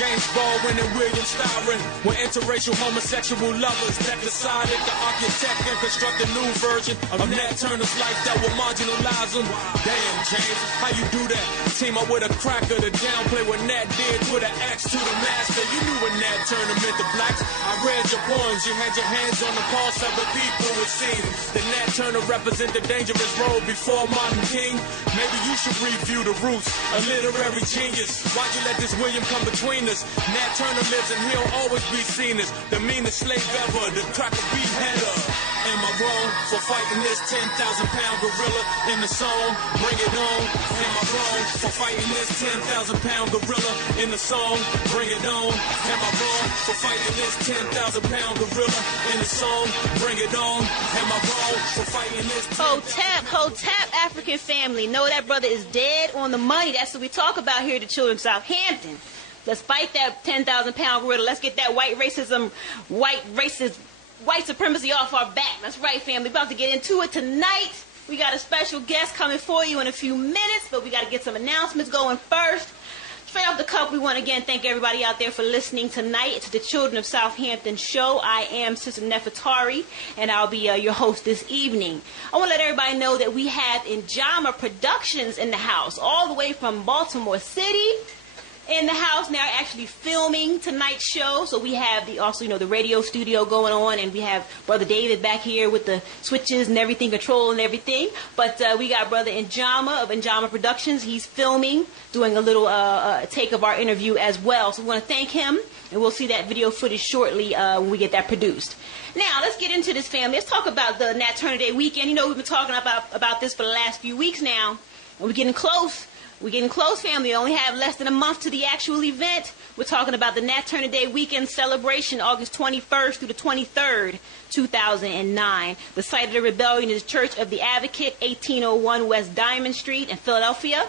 James Baldwin and William Styron were interracial homosexual lovers that decided to architect and construct a new version of Nat Turner's life that will marginalize them. Damn, James, how you do that? Team up with a cracker to downplay what Nat did with an X to the master. You knew what Nat Turner meant to blacks. I read your poems, you had your hands on the pulse of the people. It seems that Nat Turner represent the dangerous road before Martin King. Maybe you should review the roots, a literary genius. Why'd you let this William come between us? Nat Turner lives and he'll always be seen as the meanest slave ever, the cracker beheader. Am I wrong for fighting this 10,000-pound gorilla in the song? Bring it on. Am I wrong for fighting this 10,000-pound gorilla in the song? Bring it on. Am I wrong for fighting this 10,000-pound gorilla in the song? Bring it on. Am I wrong for fighting this? Hotep, African family. Know that brother is dead on the money. That's what we talk about here at the Children of Southampton. Let's fight that 10,000-pound gorilla. Let's get that white supremacy off our back. That's right, family. We're about to get into it tonight. We got a special guest coming for you in a few minutes, but we got to get some announcements going first. Straight off the cuff, we want to again thank everybody out there for listening tonight to the Children of Southampton show. I am Sister Nefertari, and I'll be your host this evening. I want to let everybody know that we have Njama Productions in the house, all the way from Baltimore City. In the house now, actually filming tonight's show. So we have the radio studio going on, and we have Brother David back here with the switches and everything, control and everything. But we got Brother Njama of Njama Productions. He's filming, doing a little take of our interview as well. So we want to thank him, and we'll see that video footage shortly when we get that produced. Now, let's get into this, family. Let's talk about the Nat Turner Day weekend. You know, we've been talking about this for the last few weeks now, and we're getting close. We're getting close, family. We only have less than a month to the actual event. We're talking about the Nat Turner Day weekend celebration, August 21st through the 23rd, 2009. The site of the rebellion is Church of the Advocate, 1801 West Diamond Street in Philadelphia.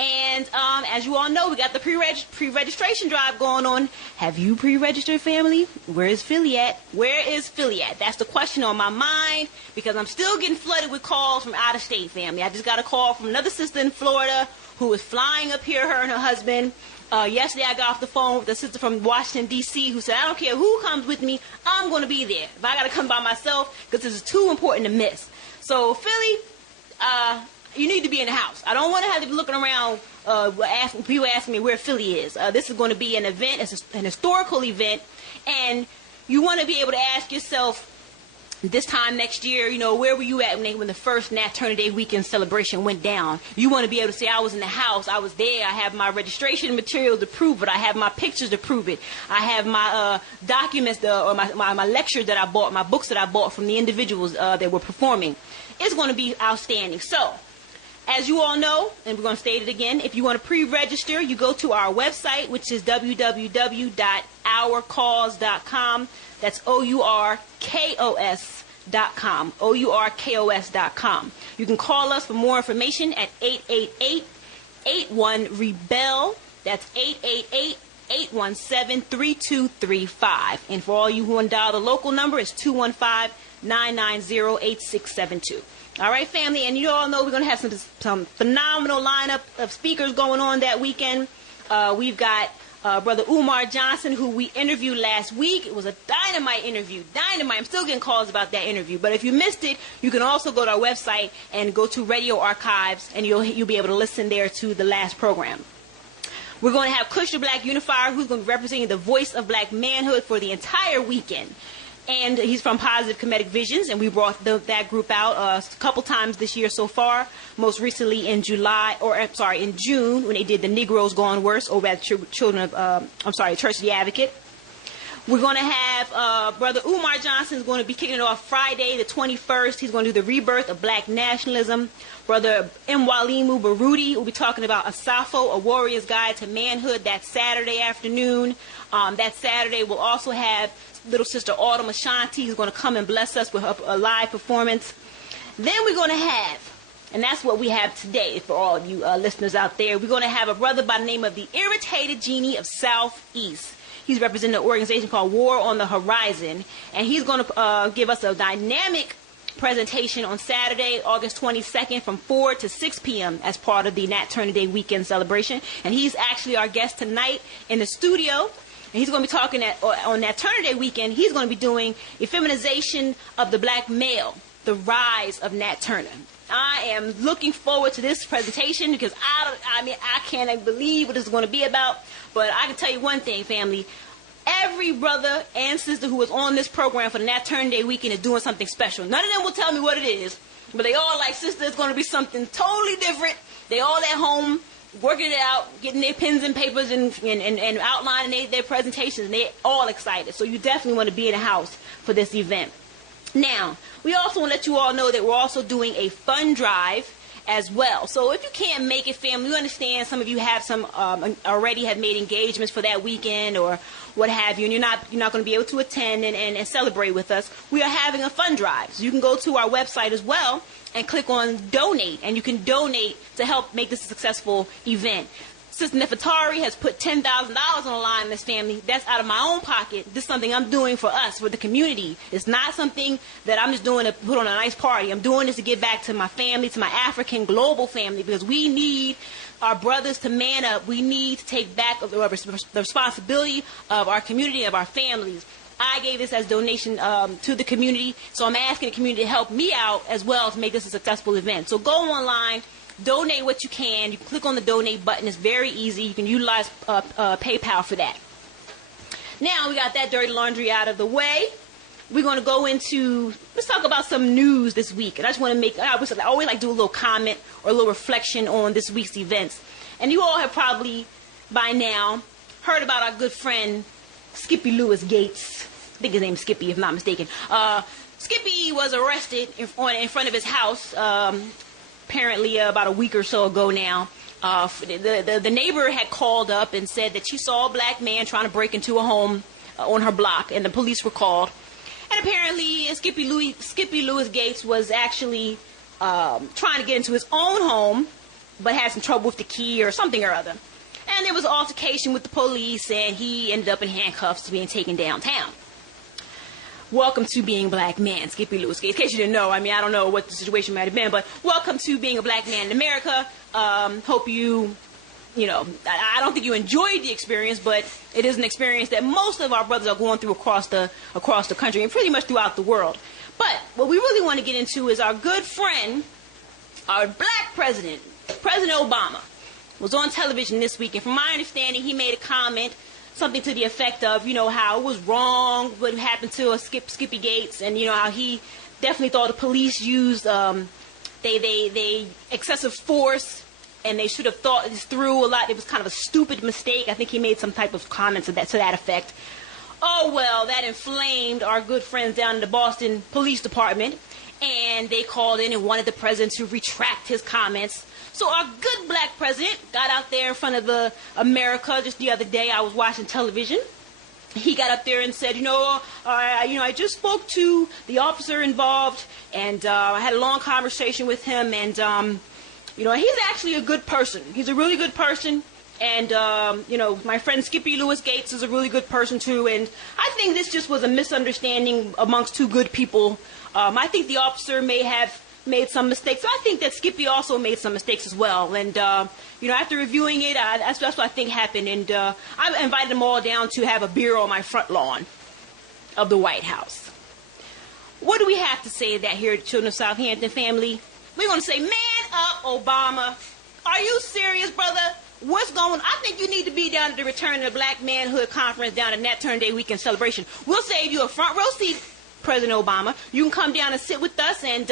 And as you all know, we got the pre-registration drive going on. Have you pre-registered, family? Where is Philly at? Where is Philly at? That's the question on my mind, because I'm still getting flooded with calls from out of state, family. I just got a call from another sister in Florida who was flying up here, her and her husband. Yesterday I got off the phone with a sister from Washington, D.C. who said, I don't care who comes with me, I'm going to be there. If I got to come by myself, because this is too important to miss. So, Philly, you need to be in the house. I don't want to have to be looking around people asking me where Philly is. This is going to be an event. It's an historical event. And you want to be able to ask yourself, this time next year, you know, where were you at when the first Nat Turner Day weekend celebration went down? You want to be able to say, I was in the house, I was there, I have my registration material to prove it, I have my pictures to prove it, I have my documents or my lectures that I bought, my books that I bought from the individuals that were performing. It's going to be outstanding. So, as you all know, and we're going to state it again, if you want to pre-register, you go to our website, which is www.ourcause.com. That's OURKOS.com. OURKOS.com. You can call us for more information at 888-81-REBEL. That's 888-817-3235. And for all you who want to dial the local number, it's 215-990-8672. All right, family, and you all know we're going to have some phenomenal lineup of speakers going on that weekend. We've got Brother Umar Johnson, who we interviewed last week. It was a dynamite interview. Dynamite. I'm still getting calls about that interview. But if you missed it, you can also go to our website and go to Radio Archives, and you'll be able to listen there to the last program. We're going to have Kush the Black Unifier, who's going to be representing the voice of black manhood for the entire weekend. And he's from Positive Comedic Visions, and we brought that group out a couple times this year so far. Most recently in June, when they did the Negroes Gone Worse over at Church of the Advocate. We're going to have Brother Umar Johnson is going to be kicking it off Friday the 21st. He's going to do the rebirth of black nationalism. Brother Mwalimu Barudi will be talking about Asafo, a warrior's guide to manhood, that Saturday afternoon. That Saturday we'll also have little sister Autumn Ashanti, who's going to come and bless us with a live performance. Then we're going to have, and that's what we have today for all of you listeners out there, we're going to have a brother by the name of the Irritated Genie of Southeast. He's representing an organization called War on the Horizon, and he's going to give us a dynamic presentation on Saturday, August 22nd from 4 to 6 p.m. as part of the Nat Turner Day weekend celebration. And he's actually our guest tonight in the studio. And he's going to be talking on Nat Turner Day weekend. He's going to be doing Effeminization of the Black Male, the Rise of Nat Turner. I am looking forward to this presentation because I can't believe what it's going to be about. But I can tell you one thing, family. Every brother and sister who is on this program for the Nat Turner Day weekend is doing something special. None of them will tell me what it is, but they all like, sister, it's going to be something totally different. They all at home working it out, getting their pens and papers and outlining their presentations, and they're all excited. So you definitely want to be in the house for this event. Now, we also want to let you all know that we're also doing a fund drive as well. So if you can't make it, family, we understand some of you have some already have made engagements for that weekend or what have you, and you're not going to be able to attend and celebrate with us. We are having a fund drive. So you can go to our website as well and click on donate, and you can donate to help make this a successful event. Sister Nefertari has put $10,000 on the line in this family. That's out of my own pocket. This is something I'm doing for us, for the community. It's not something that I'm just doing to put on a nice party. I'm doing this to give back to my family, to my African global family, because we need our brothers to man up. We need to take back the responsibility of our community, of our families. I gave this as donation to the community, so I'm asking the community to help me out as well to make this a successful event. So go online. Donate what you can. You can click on the donate button. It's very easy. You can utilize PayPal for that. Now we got that dirty laundry out of the way. We're going to go into, let's talk about some news this week. And I just want to make, I always like to do a little comment or a little reflection on this week's events. And you all have probably by now heard about our good friend Skippy Lewis Gates. I think his name's Skippy, if not mistaken. Skippy was arrested in front of his house apparently about a week or so ago now. The neighbor had called up and said that she saw a black man trying to break into a home on her block, and the police were called. And apparently Skippy Lewis Gates was actually trying to get into his own home, but had some trouble with the key or something or other. And there was an altercation with the police, and he ended up in handcuffs being taken downtown. Welcome to being a black man, Skippy Lewis Gates. In case you didn't know, I mean, I don't know what the situation might have been, but welcome to being a black man in America. Hope you know, I don't think you enjoyed the experience, but it is an experience that most of our brothers are going through across the country and pretty much throughout the world. But what we really want to get into is our good friend, our black president, President Obama, was on television this week, and from my understanding, he made a comment, something to the effect of, you know, how it was wrong what happened to Skippy Gates, and you know how he definitely thought the police used they excessive force, and they should have thought this through a lot. It was kind of a stupid mistake. I think he made some type of comments to that effect. Oh well, that inflamed our good friends down in the Boston Police Department, and they called in and wanted the president to retract his comments. So our good black president got out there in front of America just the other day. I was watching television. He got up there and said, I just spoke to the officer involved, and I had a long conversation with him, and he's actually a good person. He's a really good person, and my friend Skippy Lewis Gates is a really good person too. And I think this just was a misunderstanding amongst two good people. I think the officer may have made some mistakes. I think that Skippy also made some mistakes as well. And, after reviewing it, that's what I think happened. And I invited them all down to have a beer on my front lawn of the White House. What do we have to say to that here at the Children of Southampton family? We're going to say, man up, Obama. Are you serious, brother? What's going on? I think you need to be down at the Return of the Black Manhood Conference down at Nat Turner Day Weekend Celebration. We'll save you a front row seat, President Obama. You can come down and sit with us, and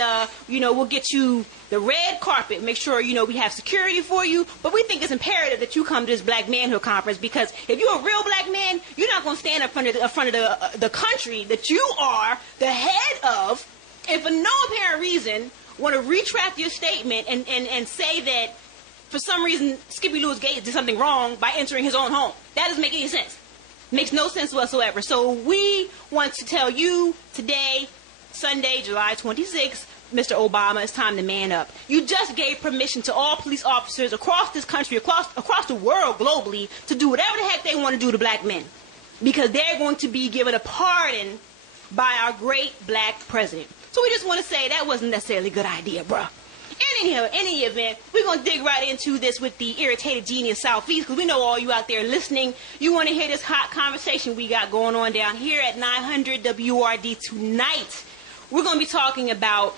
we'll get you the red carpet. Make sure we have security for you. But we think it's imperative that you come to this Black Manhood Conference, because if you're a real black man, you're not going to stand up in front of the country that you are the head of, and for no apparent reason want to retract your statement and say that for some reason Skippy Lewis Gates did something wrong by entering his own home. That doesn't make any sense. Makes no sense whatsoever. So we want to tell you today, Sunday, July 26th, Mr. Obama, it's time to man up. You just gave permission to all police officers across this country, across the world globally, to do whatever the heck they want to do to black men, because they're going to be given a pardon by our great black president. So So we just want to say that wasn't necessarily a good idea, bruh. In any event, we're going to dig right into this with the Irritated Genie of Southeast, because we know all you out there listening, you want to hear this hot conversation we got going on down here at 900 WRD tonight. We're going to be talking about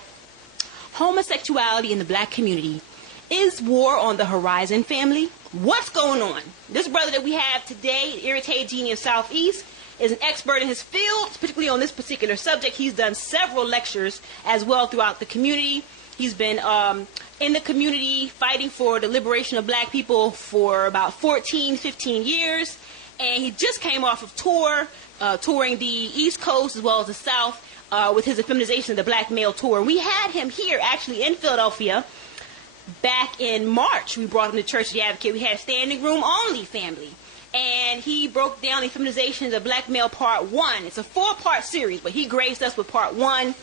homosexuality in the black community. Is war on the horizon, family? What's going on? This brother that we have today, the Irritated Genie of Southeast, is an expert in his field, particularly on this particular subject. He's done several lectures as well throughout the community. He's been in the community fighting for the liberation of black people for about 14, 15 years. And he just came off of tour, touring the East Coast as well as the South with his Effeminization of the Black Male Tour. We had him here actually in Philadelphia back in March. We brought him to Church of the Advocate. We had a standing room only, family. And he broke down the Effeminization of the Black Male Part 1. It's a 4-part series, but he graced us with Part 1.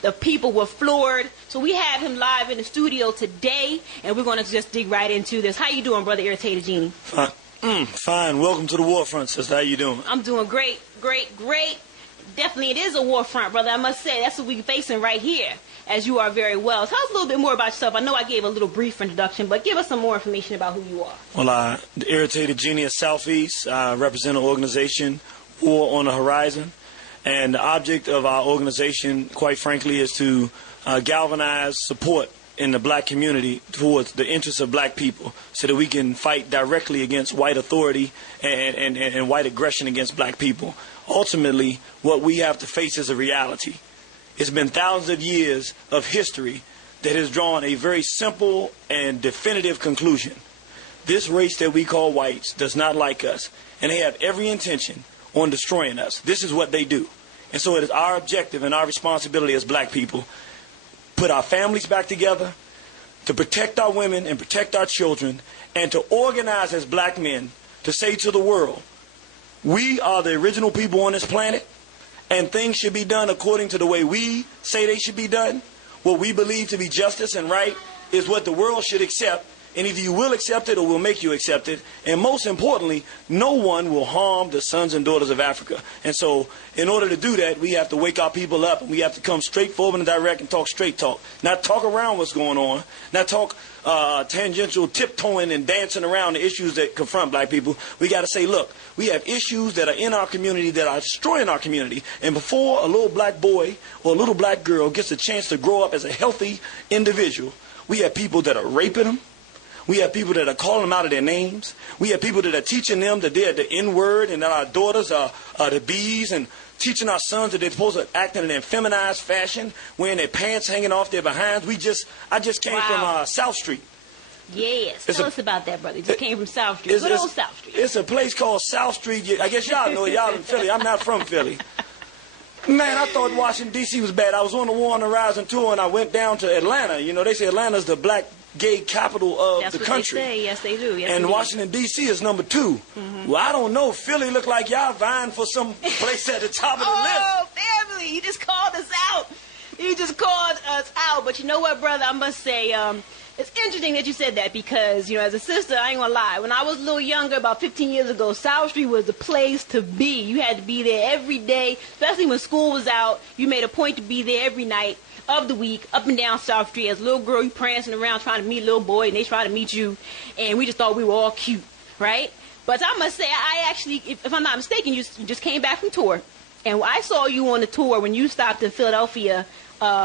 The people were floored. So we have him live in the studio today, and we're going to just dig right into this. How you doing, Brother Irritated Genie? Fine. Welcome to the war front, sister. How you doing? I'm doing great, great, great. Definitely it is a war front, brother. I must say, that's what we're facing right here, as you are very well. Tell us a little bit more about yourself. I know I gave a little brief introduction, but give us some more information about who you are. Well, the Irritated Genie of Southeast, I represent an organization, War on the Horizon. And the object of our organization, quite frankly, is to galvanize support in the black community towards the interests of black people so that we can fight directly against white authority and white aggression against black people. Ultimately, what we have to face is a reality. It's been thousands of years of history that has drawn a very simple and definitive conclusion. This race that we call whites does not like us, and they have every intention on destroying us. This is what they do. And so it is our objective and our responsibility as black people, put our families back together, to protect our women and protect our children, and to organize as black men to say to the world, we are the original people on this planet, and things should be done according to the way we say they should be done. What we believe to be justice and right is what the world should accept. And either you will accept it or we'll make you accept it. And most importantly, no one will harm the sons and daughters of Africa. And so in order to do that, we have to wake our people up, and we have to come straight forward and direct and talk straight talk. Not talk around what's going on. Not talk tangential tiptoeing and dancing around the issues that confront black people. We got to say, look, we have issues that are in our community that are destroying our community. And before a little black boy or a little black girl gets a chance to grow up as a healthy individual, we have people that are raping them. We have people that are calling them out of their names. We have people that are teaching them that they're the N-word and that our daughters are the B's, and teaching our sons that they're supposed to act in an effeminized fashion, wearing their pants hanging off their behinds. I just came from South Street. Yes. Tell us about that, brother. You just came from South Street. Good old South Street. It's a place called South Street. I guess y'all know it. Y'all in Philly. I'm not from Philly. Man, I thought Washington, D.C. was bad. I was on the War on the Horizon tour, and I went down to Atlanta. You know, they say Atlanta's the black gay capital of the country. They say. Yes, they do. Yes, and Washington, D.C. is number 2. Mm-hmm. Well, I don't know. Philly look like y'all vying for some place at the top of the list. Oh, family, you just called us out. You just called us out. But you know what, brother? I must say, it's interesting that you said that because, you know, as a sister, I ain't gonna lie. When I was a little younger, about 15 years ago, South Street was the place to be. You had to be there every day, especially when school was out. You made a point to be there every night of the week, up and down South Street. As a little girl, you prancing around trying to meet a little boy, and they trying to meet you, and we just thought we were all cute, right? But I must say, I actually, if I'm not mistaken, you just came back from tour, and I saw you on the tour when you stopped in Philadelphia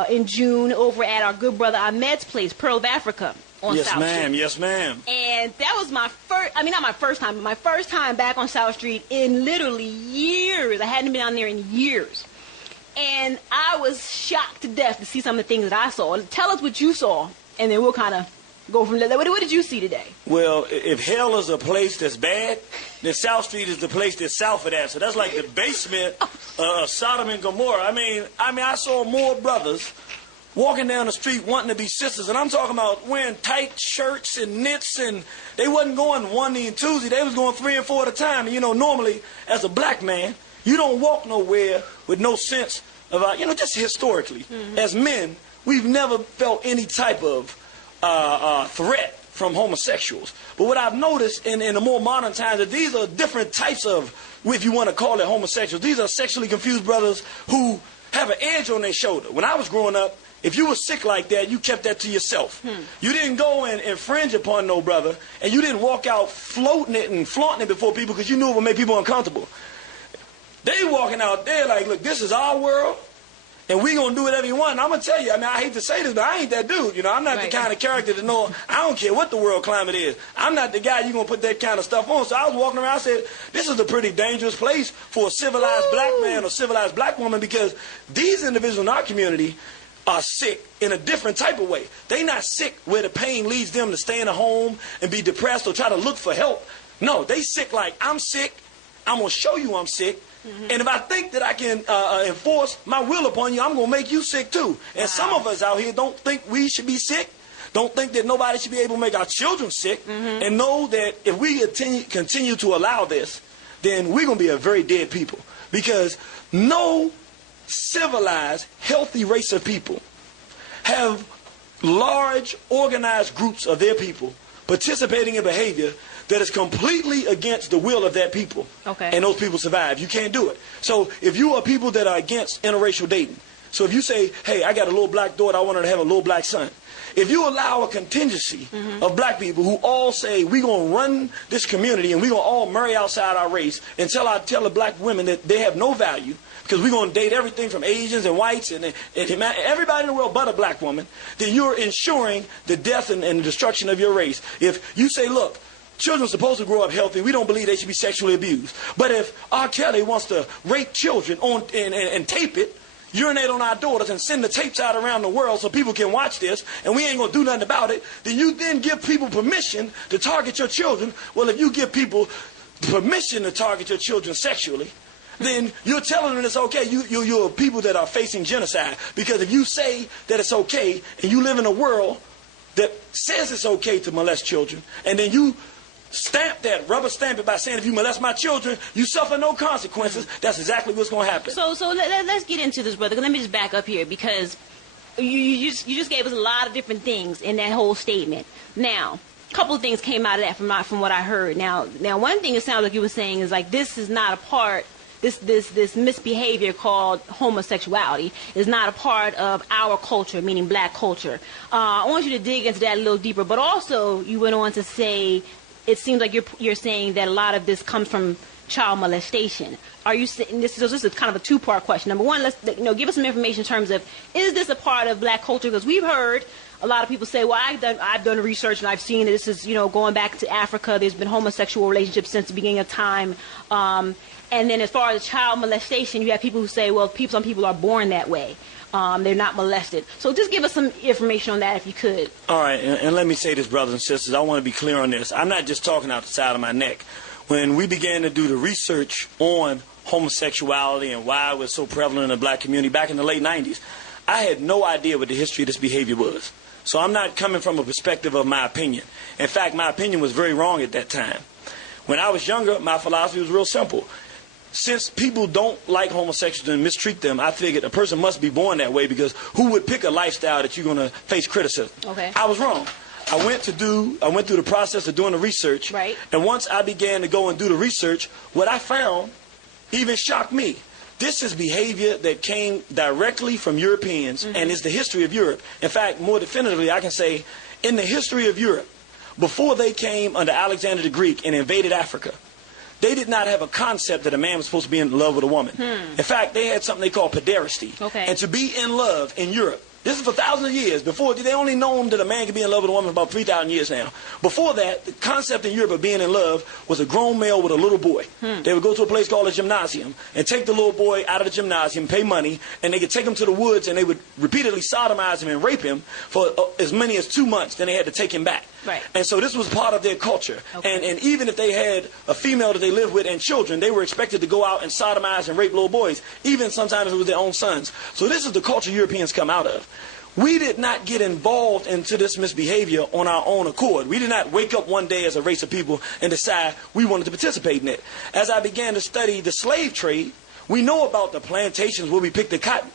in June over at our good brother Ahmed's place, Pearl of Africa, on South Street. Yes, ma'am. And that was my first, I mean, not my first time, but my first time back on South Street in literally years. I hadn't been down there in years. And I was shocked to death to see some of the things that I saw. Tell us what you saw, and then we'll kind of go from there. What did you see today? Well, if hell is a place that's bad, then South Street is the place that's south of that. So that's like the basement of Sodom and Gomorrah. I mean, I saw more brothers walking down the street wanting to be sisters, and I'm talking about wearing tight shirts and knits, and they wasn't going Monday and Tuesday. They was going 3 and 4 at a time. And, you know, normally, as a black man, you don't walk nowhere with no sense of, you know, just historically. Mm-hmm. As men, we've never felt any type of threat from homosexuals. But what I've noticed in the more modern times, that these are different types of, if you want to call it homosexuals, these are sexually confused brothers who have an edge on their shoulder. When I was growing up, if you were sick like that, you kept that to yourself. You didn't go and infringe upon no brother, and you didn't walk out floating it and flaunting it before people because you knew it would make people uncomfortable. They walking out there like, look, this is our world, and we gonna do whatever you want. And I'm gonna tell you, I mean, I hate to say this, but I ain't that dude. You know, I'm not the kind of character to know. I don't care what the world climate is. I'm not the guy you gonna put that kind of stuff on. So I was walking around, I said, this is a pretty dangerous place for a civilized black man or civilized black woman, because these individuals in our community are sick in a different type of way. They not sick where the pain leads them to stay in a home and be depressed or try to look for help. No, they sick like, I'm sick, I'm going to show you I'm sick, and if I think that I can enforce my will upon you, I'm going to make you sick too. And some of us out here don't think we should be sick, don't think that nobody should be able to make our children sick, and know that if we continue to allow this, then we're going to be a very dead people. Because no civilized, healthy race of people have large, organized groups of their people participating in behavior that is completely against the will of that people. And those people survive. You can't do it. So if you are people that are against interracial dating, so if you say, hey, I got a little black daughter, I want her to have a little black son. If you allow a contingency of black people who all say, we're going to run this community and we're going to all marry outside our race and tell the black women that they have no value, because we're going to date everything from Asians and whites and everybody in the world but a black woman, then you're ensuring the death and the destruction of your race. If you say, look, children are supposed to grow up healthy, we don't believe they should be sexually abused. But if R. Kelly wants to rape children and tape it, urinate on our daughters and send the tapes out around the world so people can watch this, and we ain't going to do nothing about it, then you then give people permission to target your children. Well, if you give people permission to target your children sexually, then you're telling them it's okay. You're people that are facing genocide. Because if you say that it's okay, and you live in a world that says it's okay to molest children, and then you stamp that, rubber stamp it by saying if you molest my children, you suffer no consequences, that's exactly what's going to happen. So let's get into this, brother. Let me just back up here, because you just gave us a lot of different things in that whole statement. Now, a couple of things came out of that from what I heard. Now one thing it sounds like you were saying is like, this is not a part, this misbehavior called homosexuality is not a part of our culture, meaning black culture. I want you to dig into that a little deeper, but also you went on to say, it seems like you're saying that a lot of this comes from child molestation. Are you saying this is kind of a two-part question? Number one, let's give us some information in terms of, is this a part of black culture? Because we've heard a lot of people say, well, I've done research and I've seen that this is going back to Africa. There's been homosexual relationships since the beginning of time. And then as far as child molestation, you have people who say, well, some people are born that way. They're not molested. So just give us some information on that if you could. All right, and let me say this, brothers and sisters. I want to be clear on this. I'm not just talking out the side of my neck. When we began to do the research on homosexuality and why it was so prevalent in the black community back in the late 90s, I had no idea what the history of this behavior was. So I'm not coming from a perspective of my opinion. In fact, my opinion was very wrong at that time. When I was younger, my philosophy was real simple. Since people don't like homosexuals and mistreat them, I figured a person must be born that way, because who would pick a lifestyle that you're going to face criticism? I was wrong. I went through the process of doing the research, and once I began to go and do the research, what I found even shocked me. This is behavior that came directly from Europeans, and is the history of Europe. In fact, more definitively, I can say, in the history of Europe, before they came under Alexander the Greek and invaded Africa, they did not have a concept that a man was supposed to be in love with a woman. In fact, they had something they called pederasty. And to be in love in Europe, this is for thousands of years. Before, they only known that a man could be in love with a woman for about 3,000 years now. Before that, the concept in Europe of being in love was a grown male with a little boy. They would go to a place called a gymnasium and take the little boy out of the gymnasium, pay money, and they could take him to the woods, and they would repeatedly sodomize him and rape him for as many as 2 months. Then they had to take him back. And so this was part of their culture. And even if they had a female that they lived with and children, they were expected to go out and sodomize and rape little boys, even sometimes if it was their own sons. So this is the culture Europeans come out of. We did not get involved into this misbehavior on our own accord. We did not wake up one day as a race of people and decide we wanted to participate in it. As I began to study the slave trade, we know about the plantations where we picked the cotton.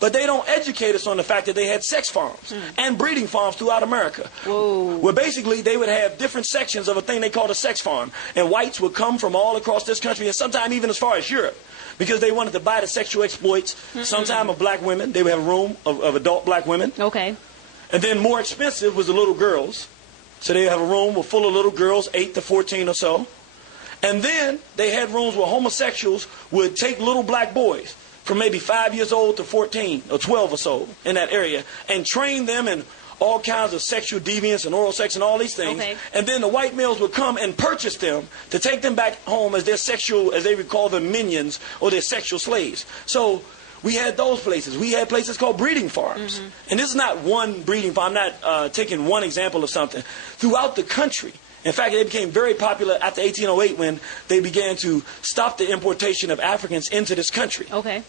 But they don't educate us on the fact that they had sex farms and breeding farms throughout America. Whoa. Where basically they would have different sections of a thing they called a sex farm. And whites would come from all across this country and sometimes even as far as Europe, because they wanted to buy the sexual exploits, sometimes of black women. They would have a room of adult black women. Okay. And then more expensive was the little girls. So they have a room full of little girls, 8 to 14 or so. And then they had rooms where homosexuals would take little black boys from maybe 5 years old to 14 or 12 or so in that area and train them in all kinds of sexual deviance and oral sex and all these things. Okay. And then the white males would come and purchase them to take them back home as their sexual, as they would call them, minions or their sexual slaves. So we had those places. We had places called breeding farms. And this is not one breeding farm. I'm not taking one example of something. Throughout the country. In fact, they became very popular after 1808 when they began to stop the importation of Africans into this country. Okay.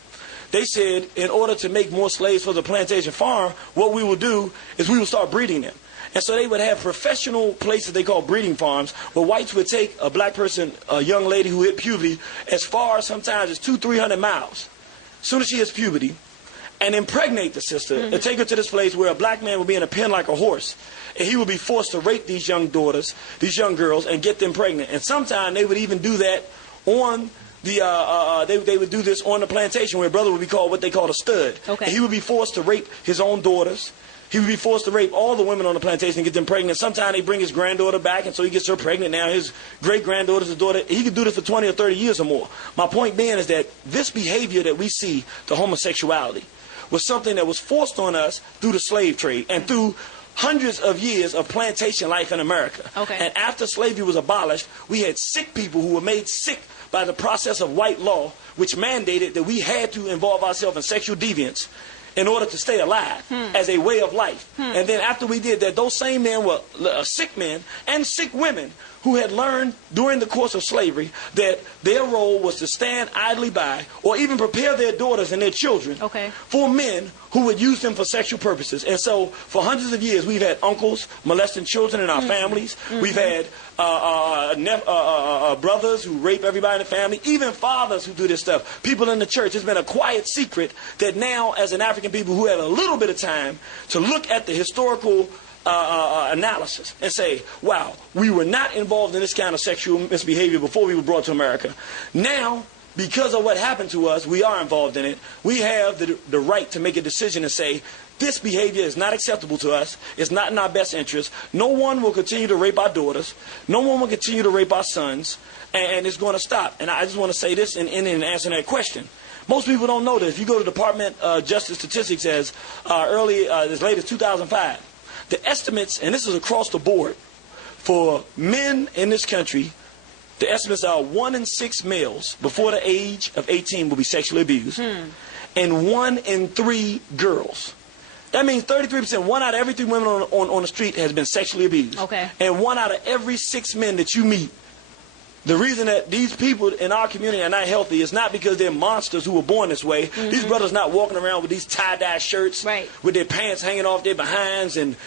They said in order to make more slaves for the plantation farm, what we will do is we will start breeding them. And so they would have professional places they call breeding farms where whites would take a black person, a young lady who hit puberty, as far sometimes as 200-300 miles. As soon as she hits puberty, and impregnate the sister and take her to this place where a black man would be in a pen like a horse. And he would be forced to rape these young daughters, these young girls, and get them pregnant. And sometimes they would even do that on the, they would do this on the plantation where a brother would be called what they called a stud. Okay. And he would be forced to rape his own daughters. He would be forced to rape all the women on the plantation and get them pregnant. Sometimes they bring his granddaughter back, and so he gets her pregnant. Now his great-granddaughter's daughter. He could do this for 20 or 30 years or more. My point being is that this behavior that we see, the homosexuality, was something that was forced on us through the slave trade and through hundreds of years of plantation life in America. Okay. And after slavery was abolished, we had sick people who were made sick by the process of white law, which mandated that we had to involve ourselves in sexual deviance in order to stay alive as a way of life. And then after we did that, those same men were sick men and sick women who had learned during the course of slavery that their role was to stand idly by or even prepare their daughters and their children for men who would use them for sexual purposes. And so for hundreds of years, we've had uncles molesting children in our families. We've had brothers who rape everybody in the family, even fathers who do this stuff. People in the church. It's been a quiet secret that now, as an African people who have a little bit of time to look at the historical analysis and say, wow, we were not involved in this kind of sexual misbehavior before we were brought to America. Now, because of what happened to us, we are involved in it. We have the right to make a decision and say, this behavior is not acceptable to us. It's not in our best interest. No one will continue to rape our daughters. No one will continue to rape our sons. And it's going to stop. And I just want to say this in answering that question. Most people don't know this. If you go to the Department of Justice Statistics as late as 2005, the estimates, and this is across the board, for men in this country, the estimates are 1 in 6 males before the age of 18 will be sexually abused, and 1 in 3 girls. That means 33%, 1 out of every 3 women on the street has been sexually abused. Okay. And 1 out of every 6 men that you meet. The reason that these people in our community are not healthy is not because they're monsters who were born this way. These brothers not walking around with these tie-dye shirts with their pants hanging off their behinds and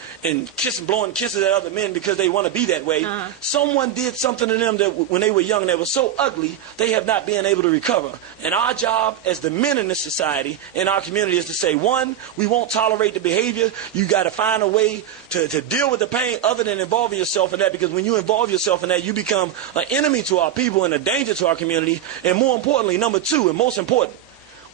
blowing kisses at other men because they want to be that way. Someone did something to them that when they were young that was so ugly, they have not been able to recover. And our job as the men in this society, in our community, is to say, 1, we won't tolerate the behavior. You got to find a way to deal with the pain other than involving yourself in that, because when you involve yourself in that, you become an enemy to our people and a danger to our community. And more importantly, number 2, and most important,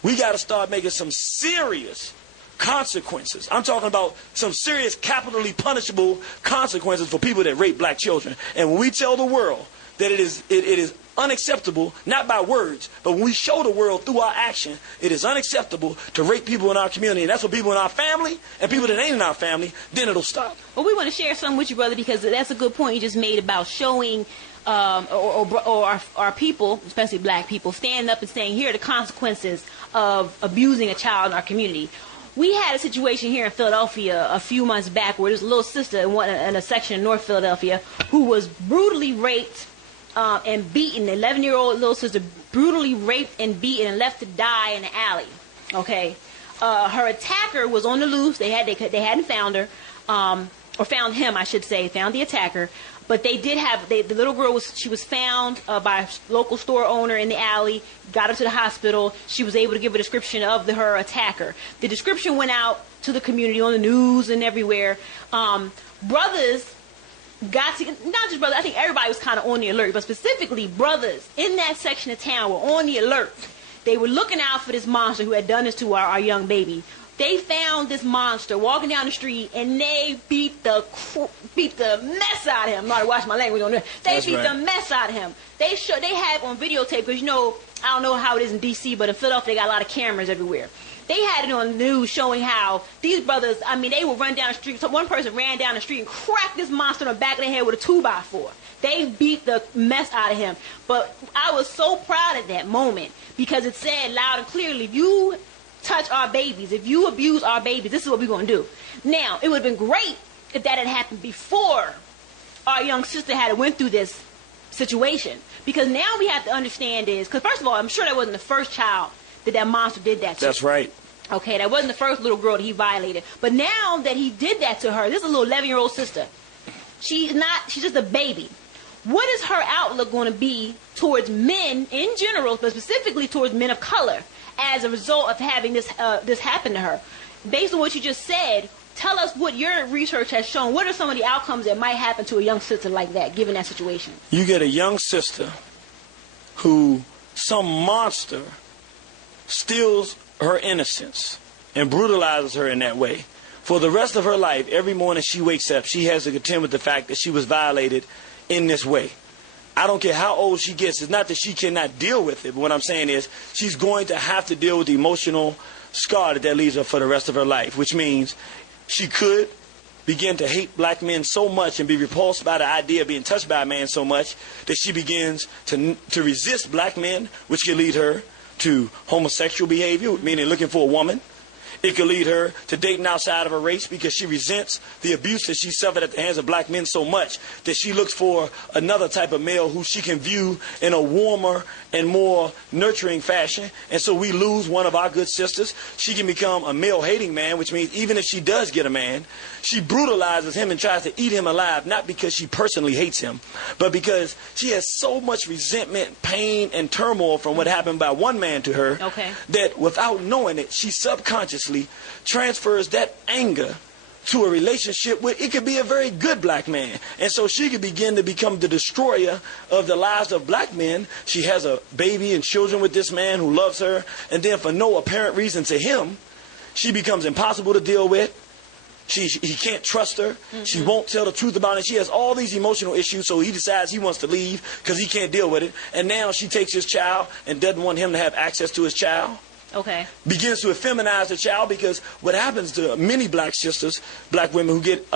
we got to start making some serious consequences. I'm talking about some serious capitally punishable consequences for people that rape black children. And when we tell the world that it is unacceptable, not by words, but when we show the world through our action, it is unacceptable to rape people in our community, and that's for people in our family and people that ain't in our family, then it'll stop. Well, we want to share something with you, brother, because that's a good point you just made about showing or our people, especially black people, standing up and saying, here are the consequences of abusing a child in our community. We had a situation here in Philadelphia a few months back where there's a little sister in a section in North Philadelphia who was brutally raped and beaten. 11-year-old little sister brutally raped and beaten and left to die in the alley. Okay, her attacker was on the loose. They hadn't found her. or found him, I should say, found the attacker. But they did have, the little girl was found by a local store owner in the alley, got her to the hospital. She was able to give a description of her attacker. The description went out to the community on the news and everywhere. Brothers got to, not just brothers, I think everybody was kind of on the alert, but specifically brothers in that section of town were on the alert. They were looking out for this monster who had done this to our young baby. They found this monster walking down the street, and they beat the mess out of him. I'm not watching my language on there. They beat the mess out of him. They had on videotape, because, you know, I don't know how it is in D.C., but in Philadelphia, they got a lot of cameras everywhere. They had it on the news showing how these brothers, I mean, they would run down the street. So one person ran down the street and cracked this monster in the back of the head with a 2x4. They beat the mess out of him. But I was so proud at that moment, because it said loud and clearly, if you touch our babies, if you abuse our babies, this is what we're going to do. Now, it would have been great if that had happened before our young sister had went through this situation. Because now we have to understand is, because first of all, I'm sure that wasn't the first child that monster did that to. That's right. Okay, that wasn't the first little girl that he violated. But now that he did that to her, this is a little 11-year-old sister. She's just a baby. What is her outlook going to be towards men in general, but specifically towards men of color, as a result of having this happen to her? Based on what you just said, tell us what your research has shown. What are some of the outcomes that might happen to a young sister like that, given that situation? You get a young sister who some monster steals her innocence and brutalizes her in that way. For the rest of her life, every morning she wakes up, she has to contend with the fact that she was violated in this way. I don't care how old she gets. It's not that she cannot deal with it, but what I'm saying is she's going to have to deal with the emotional scar that leaves her for the rest of her life, which means she could begin to hate black men so much and be repulsed by the idea of being touched by a man so much that she begins to resist black men, which can lead her to homosexual behavior, meaning looking for a woman. It could lead her to dating outside of her race because she resents the abuse that she suffered at the hands of black men so much that she looks for another type of male who she can view in a warmer and more nurturing fashion. And so we lose one of our good sisters. She can become a male-hating man, which means even if she does get a man, she brutalizes him and tries to eat him alive, not because she personally hates him, but because she has so much resentment, pain, and turmoil from what happened by one man to her, that without knowing it, she subconsciously transfers that anger to a relationship where it could be a very good black man. And so she could begin to become the destroyer of the lives of black men. She has a baby and children with this man who loves her, and then for no apparent reason to him, she becomes impossible to deal with. He can't trust her. She won't tell the truth about it. She has all these emotional issues, so he decides he wants to leave because he can't deal with it. And now she takes his child and doesn't want him to have access to his child. Begins to effeminize the child, because what happens to many black sisters, black women who get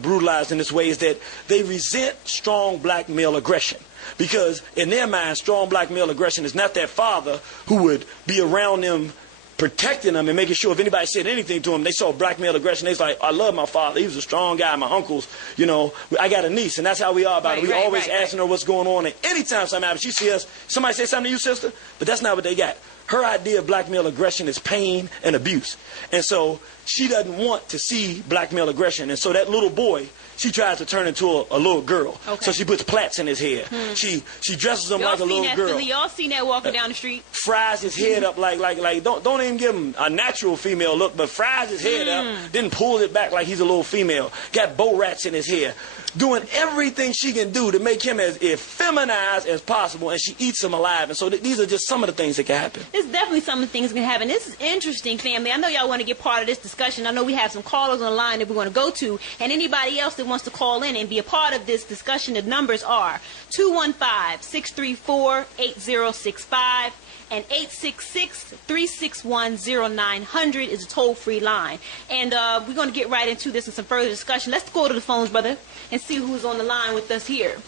brutalized in this way, is that they resent strong black male aggression. Because in their mind, strong black male aggression is not that father who would be around them protecting them and making sure if anybody said anything to them, they saw black male aggression. They was like, I love my father. He was a strong guy. My uncles, you know, I got a niece, and that's how we are about it. We always asking her what's going on. And anytime something happens, she sees us, somebody say something to you, sister, but that's not what they got. Her idea of black male aggression is pain and abuse. And so she doesn't want to see black male aggression. And so that little boy, she tries to turn into a little girl. So she puts plaits in his hair. She dresses him like a little girl. Y'all seen that walking down the street? Fries his head up like don't even give him a natural female look, but fries his head up, then pulls it back like he's a little female. Got bow rats in his hair. Doing everything she can do to make him as effeminized as possible, and she eats him alive. And so these are just some of the things that can happen. There's definitely some of the things that can happen. This is interesting, family. I know y'all want to get part of this discussion. I know we have some callers on the line that we're going to go to, and anybody else that wants to call in and be a part of this discussion, the numbers are 215-634-8065 and 866-361-0900 is a toll-free line. And we're going to get right into this and some further discussion. Let's go to the phones, brother, and see who's on the line with us here.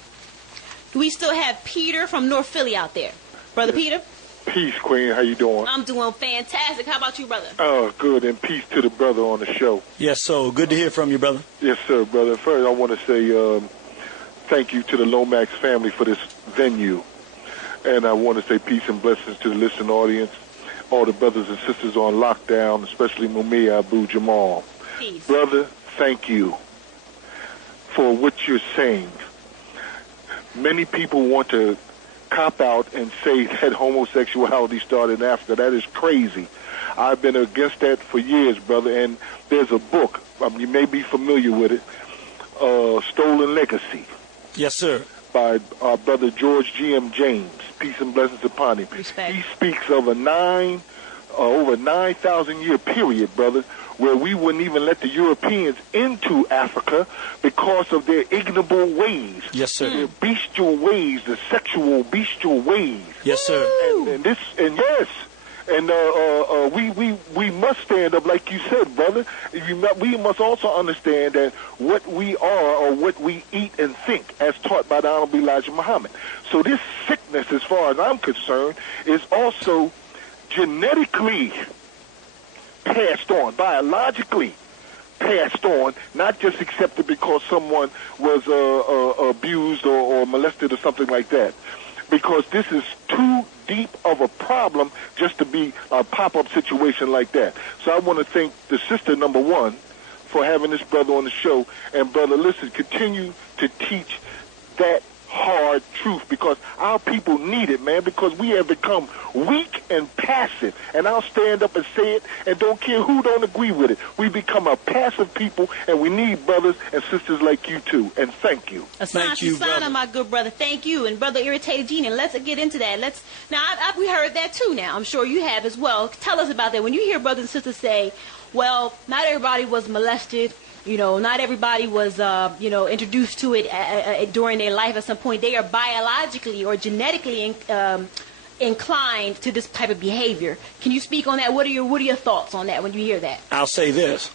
Do we still have Peter from North Philly out there? Brother Peter? Peace, Queen. How you doing? I'm doing fantastic. How about you, brother? Oh, good. And peace to the brother on the show. Yes, so good to hear from you, brother. Yes, sir, brother. First, I want to say thank you to the Lomax family for this venue. And I want to say peace and blessings to the listening audience, all the brothers and sisters on lockdown, especially Mumia Abu Jamal. Peace. Brother, thank you. for what you're saying. Many people want to cop out and say that homosexuality started in Africa. That is crazy. I've been against that for years, brother, and there's a book, you may be familiar with it, Stolen Legacy. Yes, sir. By our brother George G.M. James. Peace and blessings upon him. Respect. He speaks of over 9,000 year period, brother, where we wouldn't even let the Europeans into Africa because of their ignoble ways. Yes, sir. Their bestial ways, the sexual bestial ways. Yes, sir. We must stand up, like you said, brother. We must also understand that what we are or what we eat and think, as taught by the Honorable Elijah Muhammad. So this sickness, as far as I'm concerned, is also genetically passed on, biologically passed on, not just accepted because someone was abused or molested or something like that. Because this is too deep of a problem just to be a pop-up situation like that. So I want to thank the sister, number one, for having this brother on the show. And, brother, listen, continue to teach that hard truth, because our people need it, man, because we have become weak and passive. And I'll stand up and say it and don't care who don't agree with it. We become a passive people, and we need brothers and sisters like you too. And thank you. Thank you, brother. My good brother. Thank you. And brother Irritated Genie, let's get into that. We heard that too now. I'm sure you have as well. Tell us about that. When you hear brothers and sisters say, well, not everybody was molested, not everybody was, introduced to it during their life at some point. They are biologically or genetically inclined to this type of behavior. Can you speak on that? What are your thoughts on that when you hear that? I'll say this,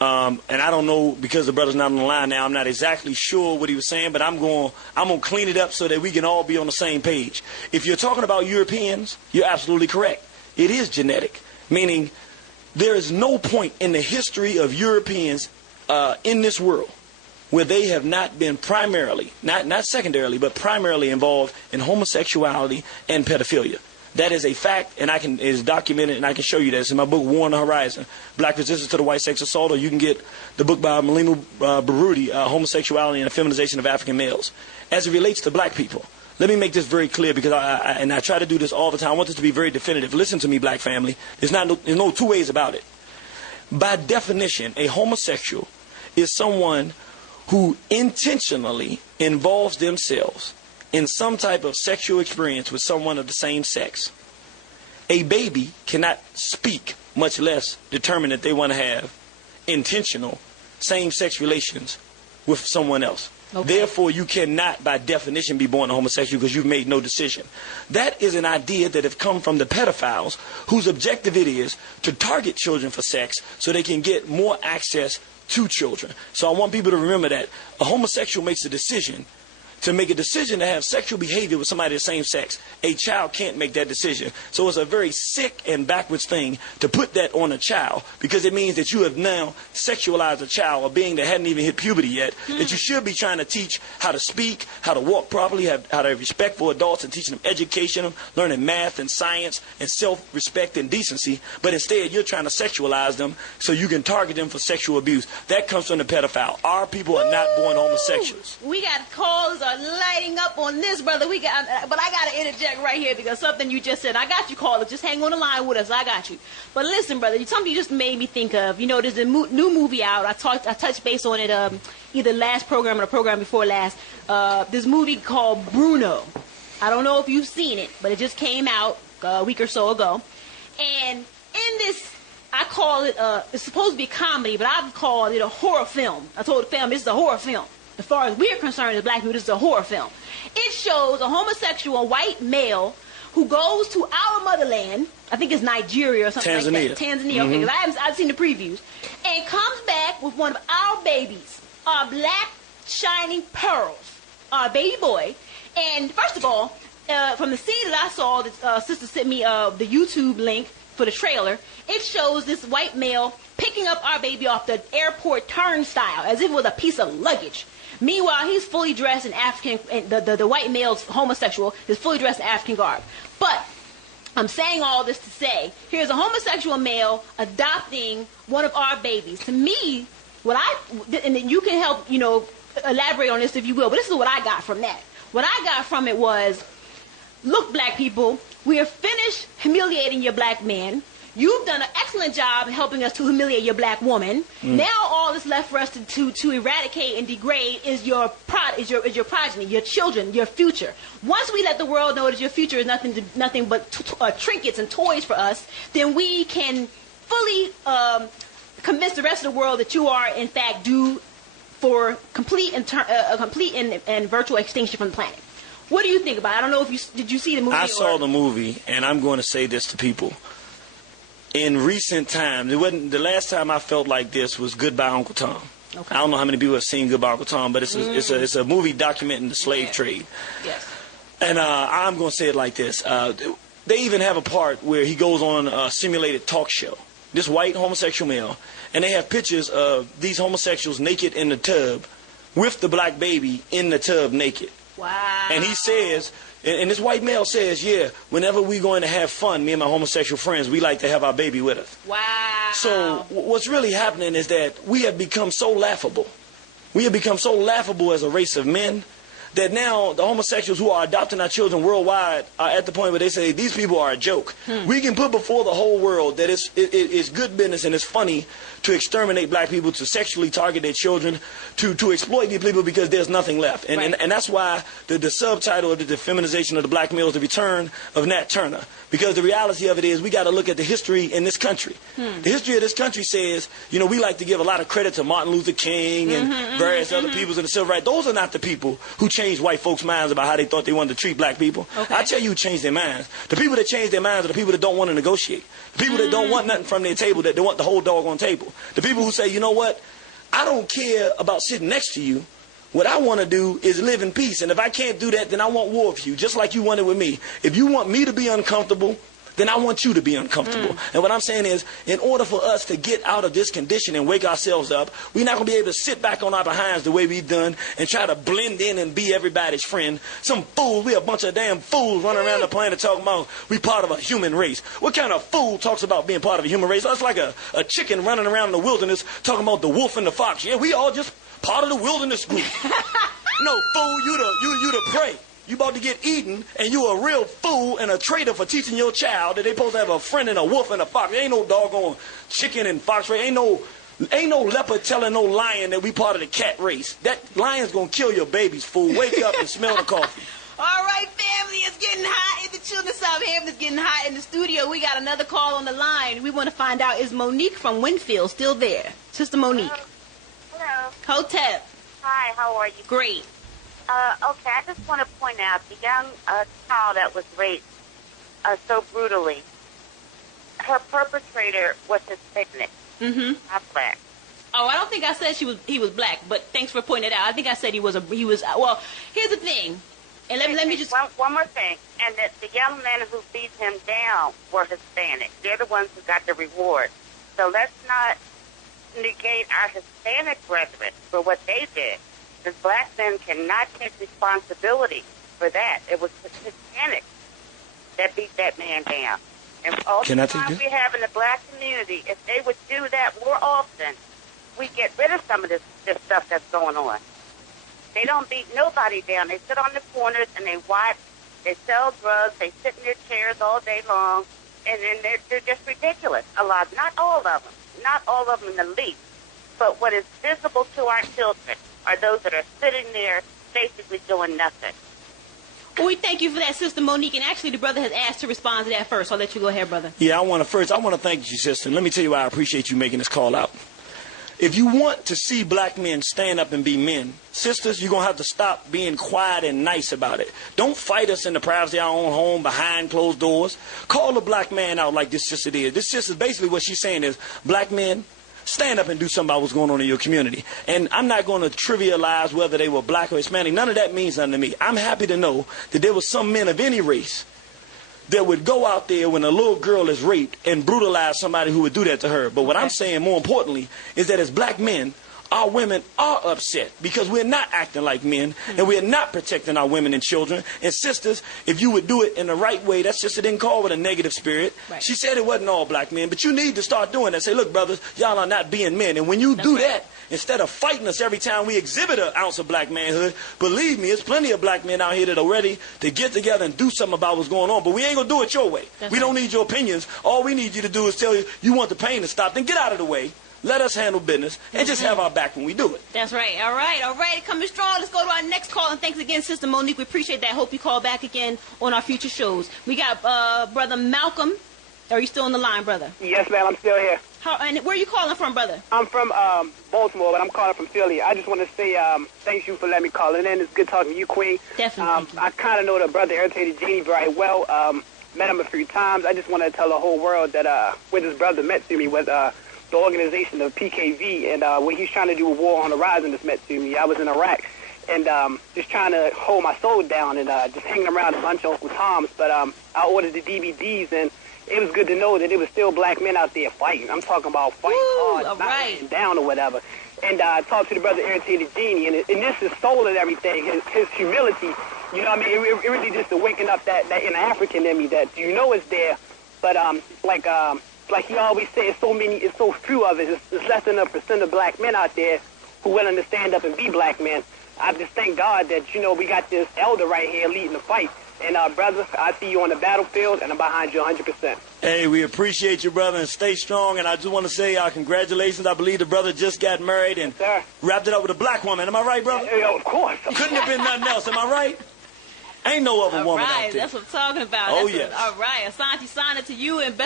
and I don't know, because the brother's not on the line now, I'm not exactly sure what he was saying, but I'm going to clean it up so that we can all be on the same page. If you're talking about Europeans, you're absolutely correct. It is genetic, meaning there is no point in the history of Europeans in this world where they have not been primarily, not secondarily, but primarily involved in homosexuality and pedophilia. That is a fact, and it is documented, and I can show you that. It's in my book, War on the Horizon, Black Resistance to the White Sex Assault, or you can get the book by Malima Baruti, Homosexuality and Effeminization of African Males. As it relates to black people, let me make this very clear, because I try to do this all the time. I want this to be very definitive. Listen to me, black family. There's no two ways about it. By definition, a homosexual is someone who intentionally involves themselves in some type of sexual experience with someone of the same sex. A baby cannot speak, much less determine that they want to have intentional same-sex relations with someone else. Okay. Therefore, you cannot, by definition, be born a homosexual because you've made no decision. That is an idea that has come from the pedophiles, whose objective it is to target children for sex so they can get more access to children. So I want people to remember that a homosexual makes a decision to have sexual behavior with somebody of the same sex. A child can't make that decision. So it's a very sick and backwards thing to put that on a child, because it means that you have now sexualized a child, a being that hadn't even hit puberty yet, that you should be trying to teach how to speak, how to walk properly, how to have respect for adults, and teaching them education, learning math and science and self-respect and decency. But instead, you're trying to sexualize them so you can target them for sexual abuse. That comes from the pedophile. Our people are not born homosexuals. We got calls lighting up on this, brother. But I got to interject right here because something you just said. I got you, caller. Just hang on the line with us. I got you. But listen, brother, something you just made me think of. There's a new movie out. I touched base on it either last program or the program before last. This movie called Bruno. I don't know if you've seen it, but it just came out a week or so ago. And in this, I call it, it's supposed to be a comedy, but I've called it a horror film. I told the family this is a horror film. As far as we're concerned as black people, this is a horror film. It shows a homosexual white male who goes to our motherland, I think it's Nigeria or something like that. Tanzania, okay, because I've seen the previews, and comes back with one of our babies, our black shining pearls, our baby boy. And first of all, from the scene that I saw, the sister sent me the YouTube link for the trailer. It shows this white male picking up our baby off the airport turnstile as if it was a piece of luggage. Meanwhile, he's fully dressed in African, and the white male's homosexual is fully dressed in African garb. But I'm saying all this to say, here's a homosexual male adopting one of our babies. To me, and you can help, elaborate on this if you will, but this is what I got from that. What I got from it was, look, black people, we are finished humiliating your black men. You've done an excellent job helping us to humiliate your black woman. Now all that's left for us to eradicate and degrade is your progeny, your children, your future. Once we let the world know that your future is nothing but trinkets and toys for us, then we can fully convince the rest of the world that you are in fact due for complete and virtual extinction from the planet. What do you think about it? I don't know if did you see the movie? I saw the movie, and I'm going to say this to people. In recent times, it wasn't the last time I felt like this was Goodbye Uncle Tom. Okay. I don't know how many people have seen Goodbye Uncle Tom, but it's a movie documenting the slave trade. Yes. And I'm going to say it like this. They even have a part where he goes on a simulated talk show. This white homosexual male, and they have pictures of these homosexuals naked in the tub with the black baby in the tub naked. Wow. And he says, and this white male says, yeah, whenever we're going to have fun, me and my homosexual friends, we like to have our baby with us. Wow. So what's really happening is that we have become so laughable. We have become so laughable as a race of men that now the homosexuals who are adopting our children worldwide are at the point where they say these people are a joke. We can put before the whole world that it's good business and it's funny to exterminate black people, to sexually target their children, to exploit these people because there's nothing left. And that's why the subtitle of the Effeminization of the black male is the return of Nat Turner. Because the reality of it is we got to look at the history in this country. The history of this country says, you know, we like to give a lot of credit to Martin Luther King and various other peoples in the civil rights. Those are not the people who changed white folks' minds about how they thought they wanted to treat black people. I tell you who changed their minds. The people that change their minds are the people that don't want to negotiate. The people that don't want nothing from their table, that they want the whole doggone table. The people who say, you know what, I don't care about sitting next to you. What I want to do is live in peace. And if I can't do that, then I want war with you, just like you wanted with me. If you want me to be uncomfortable, then I want you to be uncomfortable. And what I'm saying is, in order for us to get out of this condition and wake ourselves up, we're not going to be able to sit back on our behinds the way we've done and try to blend in and be everybody's friend. Some fools, we a bunch of damn fools running around the planet talking about we part of a human race. What kind of fool talks about being part of a human race? That's like a chicken running around in the wilderness talking about the wolf and the fox. Yeah, we all just part of the wilderness group. No, fool, you the prey. You about to get eaten, and you a real fool and a traitor for teaching your child that they supposed to have a friend and a wolf and a fox. There ain't no doggone chicken and fox race. Ain't no leopard telling no lion that we part of the cat race. That lion's gonna kill your babies, fool. Wake up and smell the coffee. All right, family, it's getting hot in the children's South Hampton. It's getting hot in the studio. We got another call on the line. We want to find out, is Monique from Winfield still there? Sister Monique. Hello. Hotep. Hi, how are you? Great. Okay, I just want to point out the young child that was raped so brutally, her perpetrator was Hispanic, not black. Oh, I don't think I said he was black, but thanks for pointing it out. I think I said he was. Well, here's the thing, and let me just one more thing. And the young men who beat him down were Hispanic. They're the ones who got the reward. So let's not negate our Hispanic brethren for what they did. Because black men cannot take responsibility for that. It was the Hispanics that beat that man down. And all the time we have in the black community, if they would do that more often, we get rid of some of this stuff that's going on. They don't beat nobody down. They sit on the corners and they watch. They sell drugs. They sit in their chairs all day long. And then they're just ridiculous. A lot. Not all of them. Not all of them in the least. But what is visible to our children are those that are sitting there basically doing nothing. Well, we thank you for that, Sister Monique. And actually, the brother has asked to respond to that first. I'll let you go ahead, brother. Yeah, I want to thank you, sister. And let me tell you why I appreciate you making this call out. If you want to see black men stand up and be men, sisters, you're going to have to stop being quiet and nice about it. Don't fight us in the privacy of our own home behind closed doors. Call a black man out like this sister did. This sister, basically what she's saying is, black men, stand up and do something about what's going on in your community. And I'm not going to trivialize whether they were black or Hispanic. None of that means nothing to me. I'm happy to know that there were some men of any race that would go out there when a little girl is raped and brutalize somebody who would do that to her. But what I'm saying more importantly is that as black men, our women are upset because we're not acting like men and we're not protecting our women and children. And sisters, if you would do it in the right way, that sister didn't call with a negative spirit. Right. She said it wasn't all black men, but you need to start doing that. Say, look, brothers, y'all are not being men. And when you do that instead of fighting us every time we exhibit an ounce of black manhood. Believe me, there's plenty of black men out here that are ready to get together and do something about what's going on. But we ain't going to do it your way. We don't need your opinions. All we need you to do is tell you want the pain to stop. Then get out of the way. Let us handle business and just have our back when we do it. That's right. All right. Coming strong. Let's go to our next call. And thanks again, Sister Monique. We appreciate that. Hope you call back again on our future shows. We got Brother Malcolm. Are you still on the line, brother? Yes, ma'am. I'm still here. And where are you calling from, brother? I'm from Baltimore, but I'm calling from Philly. I just want to say thank you for letting me call in. It's good talking to you, Queen. Definitely. I kind of know the brother Irritated Genie very well. Met him a few times. I just want to tell the whole world that where this brother met to me was the organization of PKV, and what he's trying to do with War on the Horizon just met to me. I was in Iraq, and just trying to hold my soul down and just hanging around a bunch of Uncle Toms. But I ordered the DVDs, and it was good to know that there was still black men out there fighting. I'm talking about fighting hard, not laying down or whatever. And I talked to the brother Irritated Genie, and this is soul and everything, his humility. You know what I mean? It really just waking up that inner African in me that you know is there, but like he always says, it's so few of it. It's less than 1% of black men out there who willing to stand up and be black men. I just thank God that, we got this elder right here leading the fight. And, brother, I see you on the battlefield, and I'm behind you 100%. Hey, we appreciate you, brother, and stay strong. And I just want to say congratulations. I believe the brother just got married and wrapped it up with a black woman. Am I right, brother? Yeah, of course. Couldn't have been nothing else. Am I right? Ain't no other woman out there. That's what I'm talking about. Oh, yes. All right. Asante Sana to you and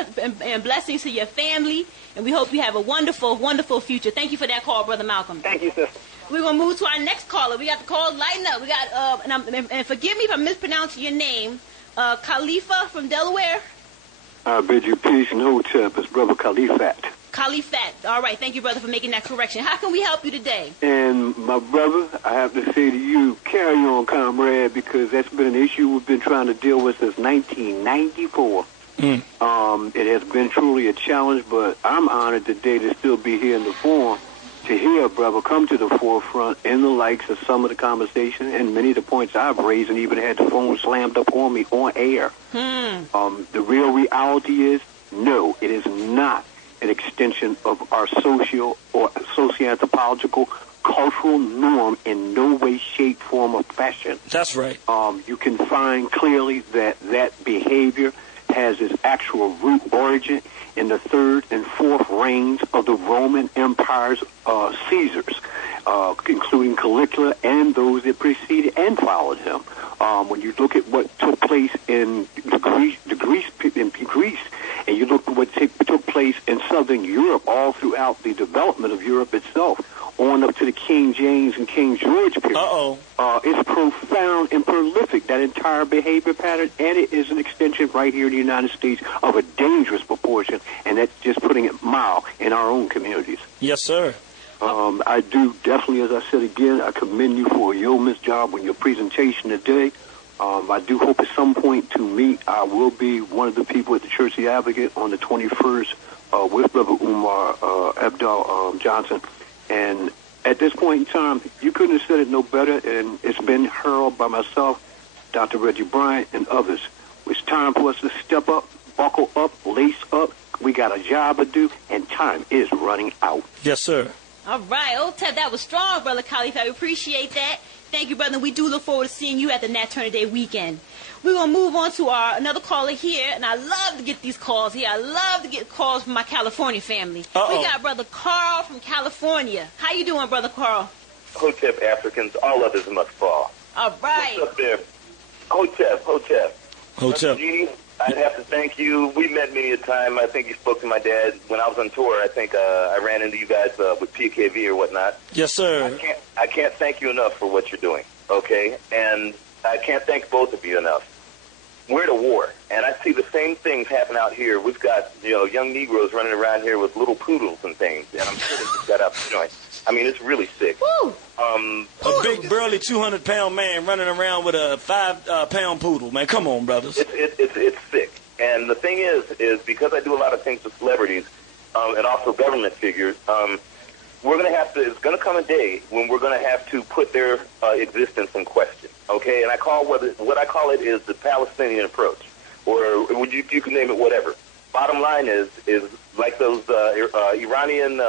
blessings to your family. And we hope you have a wonderful, wonderful future. Thank you for that call, Brother Malcolm. Thank you, sister. We're going to move to our next caller. We got the call lighting up. We got, and forgive me if I'm mispronouncing your name, Khalifa from Delaware. I bid you peace and hotep. It's Brother Khalifat. Khalifat. All right. Thank you, brother, for making that correction. How can we help you today? And my brother, I have to say to you, carry on, comrade, because that's been an issue we've been trying to deal with since 1994. It has been truly a challenge, but I'm honored today to still be here in the forum to hear, brother, come to the forefront in the likes of some of the conversation and many of the points I've raised, and even had the phone slammed up on me on air. The real reality is, no, it is not an extension of our social or socio-anthropological cultural norm in no way, shape, form, or fashion. That's right. You can find clearly that behavior has its actual root origin in the 3rd and 4th reigns of the Roman Empire's Caesars, including Caligula and those that preceded and followed him. When you look at what took place in Greece, and you look at what took place in Southern Europe, all throughout the development of Europe itself, on up to the King James and King George period. It's profound and prolific, that entire behavior pattern, and it is an extension right here in the United States of a dangerous proportion, and that's just putting it mild in our own communities. Yes, sir. I do definitely, as I said again, I commend you for a yeoman's job on your presentation today. I do hope at some point to meet. I will be one of the people at the Church of the Advocate on the 21st with Brother Umar Abdul Johnson. And at this point in time, you couldn't have said it no better, and it's been heralded by myself, Dr. Reggie Bryant, and others. It's time for us to step up, buckle up, lace up. We got a job to do, and time is running out. Yes, sir. All right. Oh, Ted, that was strong, Brother Khalifa. We appreciate that. Thank you, brother. We do look forward to seeing you at the Nat Turner Day weekend. We're going to move on to another caller here, and I love to get these calls here. I love to get calls from my California family. We got Brother Carl from California. How you doing, Brother Carl? Hotep Africans, all others must fall. All right. What's up there? Hotep. Genie, I'd have to thank you. We met many a time. I think you spoke to my dad when I was on tour. I think I ran into you guys with PKV or whatnot. Yes, sir. I can't thank you enough for what you're doing, okay? And I can't thank both of you enough. We're at a war, and I see the same things happen out here. We've got, young Negroes running around here with little poodles and things, and I'm sure they just got out the joint. I mean, it's really sick. Woo. A big, burly 200-pound man running around with a 5-pound poodle. Man, come on, brothers. It's sick. And the thing is because I do a lot of things with celebrities and also government figures, we're going to have to, it's going to come a day when we're going to have to put their existence in question, okay? And what I call it is the Palestinian approach, or you can name it whatever. Bottom line is like those Iranian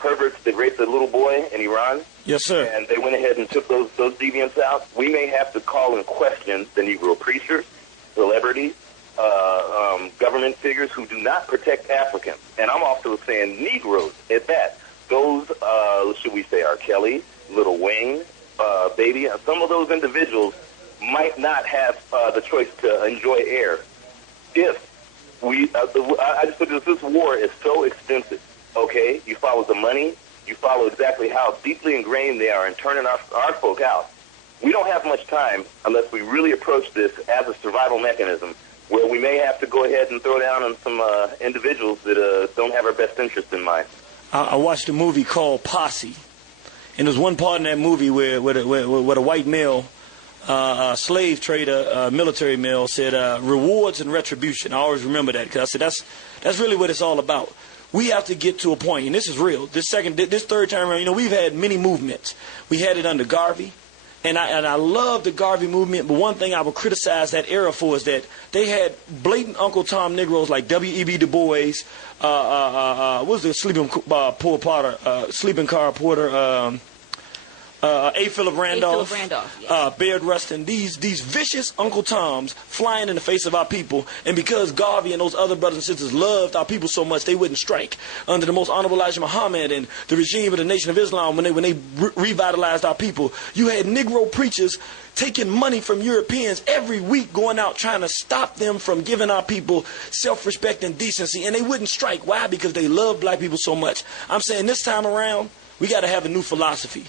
perverts that raped a little boy in Iran. Yes, sir. And they went ahead and took those deviants out. We may have to call in question the Negro preachers, celebrities, government figures who do not protect Africans. And I'm also saying Negroes at that. Those, should we say, R. Kelly, Lil Wayne, Baby, and some of those individuals might not have the choice to enjoy air if we, I just think this war is so extensive, okay? You follow the money, you follow exactly how deeply ingrained they are in turning our folk out. We don't have much time unless we really approach this as a survival mechanism where we may have to go ahead and throw down on some individuals that don't have our best interest in mind. I watched a movie called Posse, and there's one part in that movie where a white male, slave trader, military male, said rewards and retribution. I always remember that because I said that's really what it's all about. We have to get to a point, and this is real. This third time around, we've had many movements. We had it under Garvey. And I love the Garvey movement, but one thing I would criticize that era for is that they had blatant Uncle Tom Negroes like W.E.B. Du Bois, what was the sleeping car porter, A. Philip Randolph, yes. Baird Rustin, these vicious Uncle Toms flying in the face of our people, and because Garvey and those other brothers and sisters loved our people so much, they wouldn't strike under the most honorable Elijah Muhammad and the regime of the Nation of Islam when they revitalized our people. You had Negro preachers taking money from Europeans every week, going out trying to stop them from giving our people self-respect and decency, and they wouldn't strike. Why? Because they love black people so much. I'm saying this time around, we got to have a new philosophy.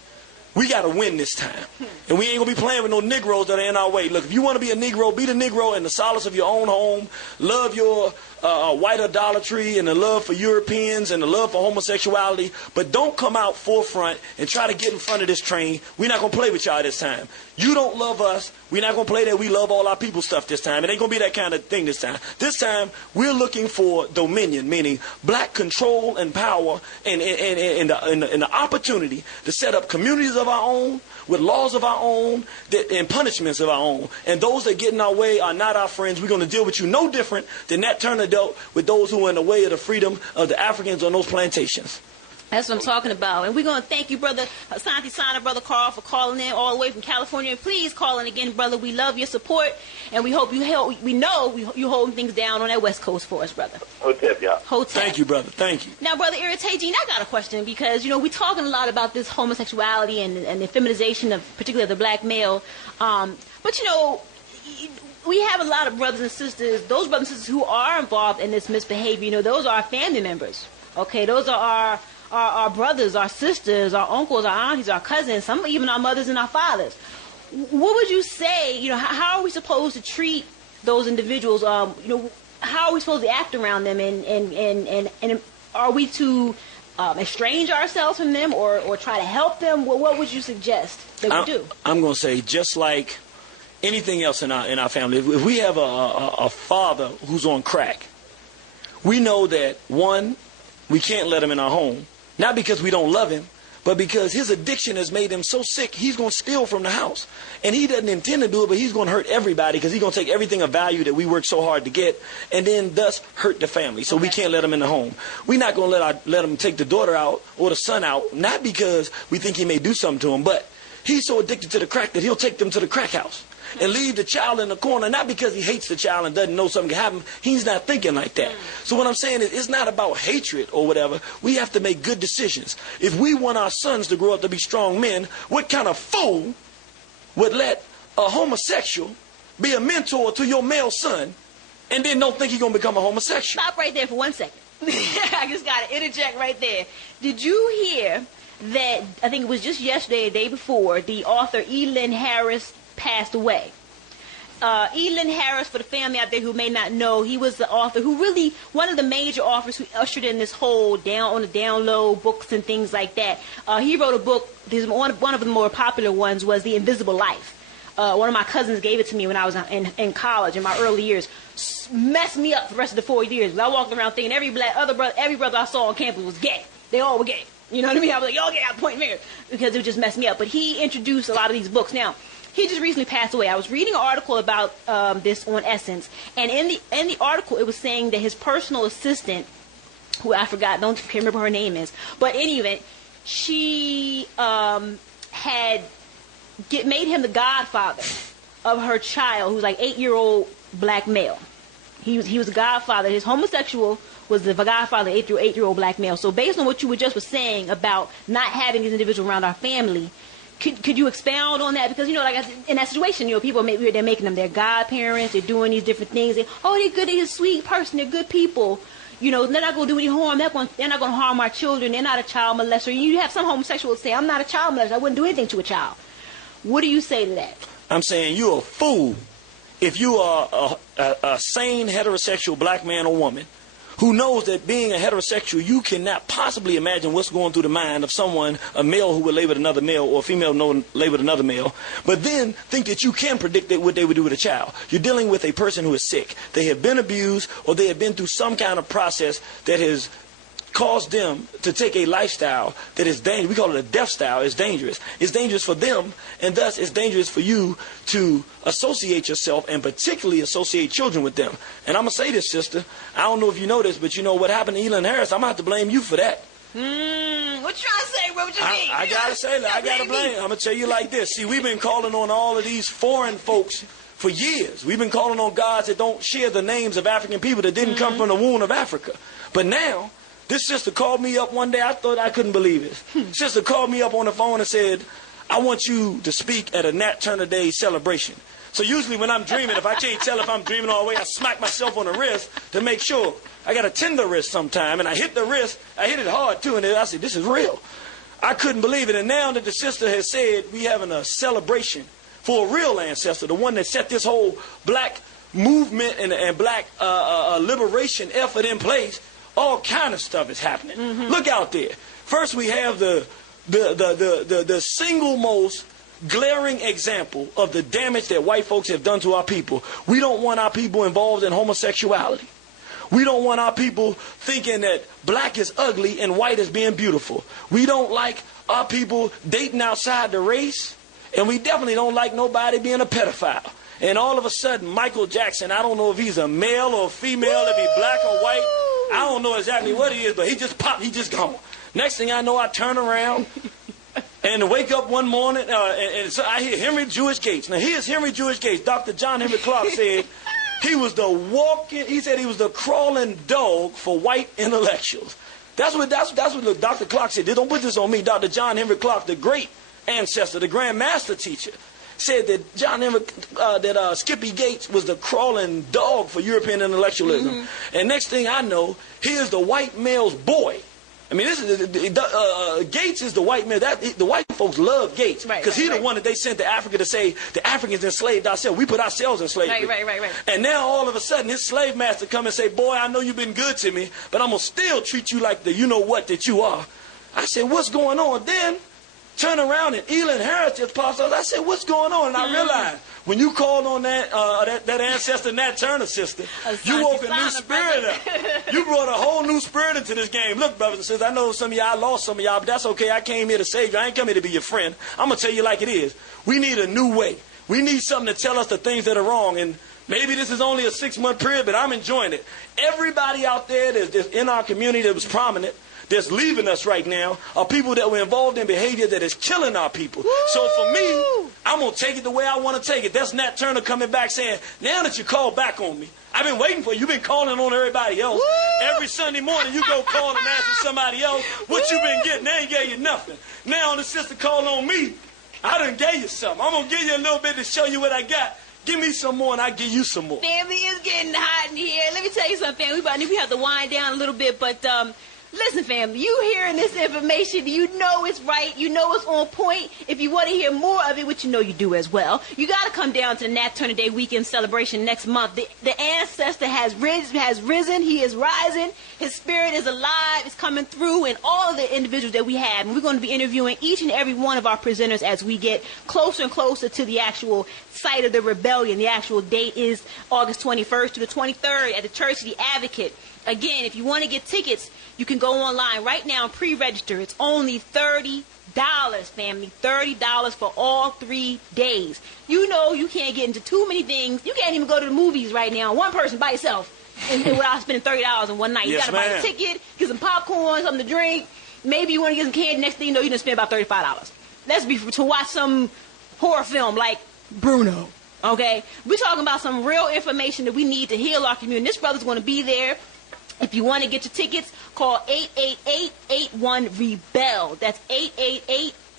We got to win this time. And we ain't going to be playing with no Negroes that are in our way. Look, if you want to be a Negro, be the Negro in the solace of your own home. Love your white idolatry and the love for Europeans and the love for homosexuality. But don't come out forefront and try to get in front of this train. We're not going to play with y'all this time. You don't love us. We're not going to play that we love all our people stuff this time. It ain't going to be that kind of thing this time. This time, we're looking for dominion, meaning black control and power and the opportunity to set up communities of our own with laws of our own and punishments of our own. And those that get in our way are not our friends. We're going to deal with you no different than Nat Turner dealt with those who were in the way of the freedom of the Africans on those plantations. That's what I'm talking about. And we're going to thank you, Brother Asante Sana, Brother Carl, for calling in all the way from California. And please call in again, brother. We love your support, and we hope you're holding things down on that West Coast for us, brother. Hotep, y'all. Hotep. Thank you, brother. Thank you. Now, Brother Irritated, Gene, I got a question because, we're talking a lot about this homosexuality and the feminization of particularly the black male. But, we have a lot of brothers and sisters, those brothers and sisters who are involved in this misbehavior. Those are our family members. Okay, those are our brothers, our sisters, our uncles, our aunties, our cousins, some even our mothers and our fathers. What would you say, how are we supposed to treat those individuals? How are we supposed to act around them? And are we to estrange ourselves from them or try to help them? What would you suggest that we do? I'm going to say just like anything else in our family. If we have a father who's on crack, we know that, one, we can't let him in our home. Not because we don't love him, but because his addiction has made him so sick, he's going to steal from the house. And he doesn't intend to do it, but he's going to hurt everybody because he's going to take everything of value that we worked so hard to get and then thus hurt the family. So we can't let him in the home. We're not going to let him take the daughter out or the son out, not because we think he may do something to him, but he's so addicted to the crack that he'll take them to the crack house and leave the child in the corner, not because he hates the child and doesn't know something can happen. He's not thinking like that. So what I'm saying is it's not about hatred or whatever. We have to make good decisions. If we want our sons to grow up to be strong men, what kind of fool would let a homosexual be a mentor to your male son and then don't think he's going to become a homosexual? Stop right there for 1 second. I just got to interject right there. Did you hear that, I think it was just yesterday, the day before, the author E. Lynn Harris passed away? E. Lynn Harris, for the family out there who may not know, he was the author who really, one of the major authors who ushered in this whole down on the down low books and things like that. He wrote a book, one of the more popular ones was The Invisible Life. One of my cousins gave it to me when I was in college in my early years. Messed me up for the rest of the 4 years. I walked around thinking every brother I saw on campus was gay. They all were gay. You know what I mean? I was like, y'all get out, point finger, because it would just mess me up. But he introduced a lot of these books. Now, he just recently passed away. I was reading an article about this on Essence, and in the article, it was saying that his personal assistant who I forgot, can't remember her name is. But anyway, she had made him the godfather of her child, who was like 8-year-old black male. He was a godfather. His homosexual was the godfather of 8-year-old black male. So based on what you just were saying about not having this individual around our family, could you expound on that? Because, like in that situation, people they're making them their godparents. They're doing these different things. They're good. They're a sweet person. They're good people. They're not going to do any harm. They're not going to harm our children. They're not a child molester. You have some homosexuals say, I'm not a child molester. I wouldn't do anything to a child. What do you say to that? I'm saying you're a fool if you are a sane heterosexual black man or woman who knows that being a heterosexual, you cannot possibly imagine what's going through the mind of someone, a male who would lay with another male or a female who lay with another male, but then think that you can predict what they would do with a child. You're dealing with a person who is sick. They have been abused or they have been through some kind of process that has caused them to take a lifestyle that is dangerous. We call it a death style. It's dangerous. It's dangerous for them, and thus it's dangerous for you to associate yourself and particularly associate children with them. And I'm going to say this, sister. I don't know if you know this, but what happened to Elon Harris, I'm going to have to blame you for that. What you trying to say, bro? What you mean? I got to say that. I got to blame. I'm going to tell you like this. See, we've been calling on all of these foreign folks for years. We've been calling on gods that don't share the names of African people that didn't come from the womb of Africa. But now, this sister called me up one day. I thought I couldn't believe it. Sister called me up on the phone and said, I want you to speak at a Nat Turner Day celebration. So usually when I'm dreaming, if I can't tell if I'm dreaming all the way, I smack myself on the wrist to make sure. I got a tender wrist sometime, and I hit the wrist. I hit it hard, too, and I said, this is real. I couldn't believe it. And now that the sister has said we having a celebration for a real ancestor, the one that set this whole black movement and black liberation effort in place, all kind of stuff is happening. Look out there. First, we have the single most glaring example of the damage that white folks have done to our people. We don't want our people involved in homosexuality. We don't want our people thinking that black is ugly and white is being beautiful. We don't like our people dating outside the race, and we definitely don't like nobody being a pedophile. And all of a sudden, Michael Jackson, I don't know if he's a male or a female, if he's black or white, I don't know exactly what he is, but he just popped, he just gone. Next thing I know, I turn around and wake up one morning, and so I hear Henry Jewish Gates. Now, here's Henry Jewish Gates. Dr. John Henry Clark said he was the crawling dog for white intellectuals. That's what Dr. Clark said. Don't put this on me. Dr. John Henry Clark, the great ancestor, the Grand Master teacher, said that Skippy Gates was the crawling dog for European intellectualism. And next thing I know, here's the white male's boy. I mean, this is Gates is the white man. The white folks love Gates because he's the one that they sent to Africa to say the Africans enslaved ourselves. We put ourselves in slavery. Right. And now all of a sudden, his slave master come and say, "Boy, I know you've been good to me, but I'm gonna still treat you like the you know what that you are." I said, "What's going on?" Then turn around and Elon Harris just pops up. I said, "What's going on?" And I realized when you called on that ancestor, Nat Turner sister, you woke a new spirit up. You brought a whole new spirit into this game. Look, brothers and sisters, I know some of y'all lost some of y'all, but that's okay. I came here to save you. I ain't come here to be your friend. I'm going to tell you like it is. We need a new way. We need something to tell us the things that are wrong. And maybe this is only a 6-month period, but I'm enjoying it. Everybody out there that's in our community that was prominent, that's leaving us right now, are people that were involved in behavior that is killing our people. Woo! So for me, I'm going to take it the way I want to take it. That's Nat Turner coming back saying, now that you called back on me, I've been waiting for you. You've been calling on everybody else. Woo! Every Sunday morning you go call and ask for somebody else what you been getting. They ain't gave you nothing. Now the sister called on me. I done gave you something. I'm going to give you a little bit to show you what I got. Give me some more and I'll give you some more. Family is getting hot in here. Let me tell you something, family. We have to wind down a little bit, but listen, family, you hearing this information, you know it's right, you know it's on point. If you want to hear more of it, which you know you do as well, you got to come down to the Nat Turner Day weekend celebration next month. The ancestor has risen, he is rising, his spirit is alive, it's coming through, and all of the individuals that we have. And we're going to be interviewing each and every one of our presenters as we get closer and closer to the actual site of the rebellion. The actual date is August 21st to the 23rd at the Church of the Advocate. Again, if you want to get tickets, you can go online right now and pre-register. It's only $30. family. $30 for all 3 days. You know you can't get into too many things. You can't even go to the movies right now, one person by yourself, and without spending $30 in one night. You got to buy a ticket, get some popcorn, something to drink. Maybe you want to get some candy. Next thing you know, you're going to spend about $35. Let's be to watch some horror film like Bruno. Okay? We're talking about some real information that we need to heal our community. This brother's going to be there. If you want to get your tickets, call 888-81-REBEL. That's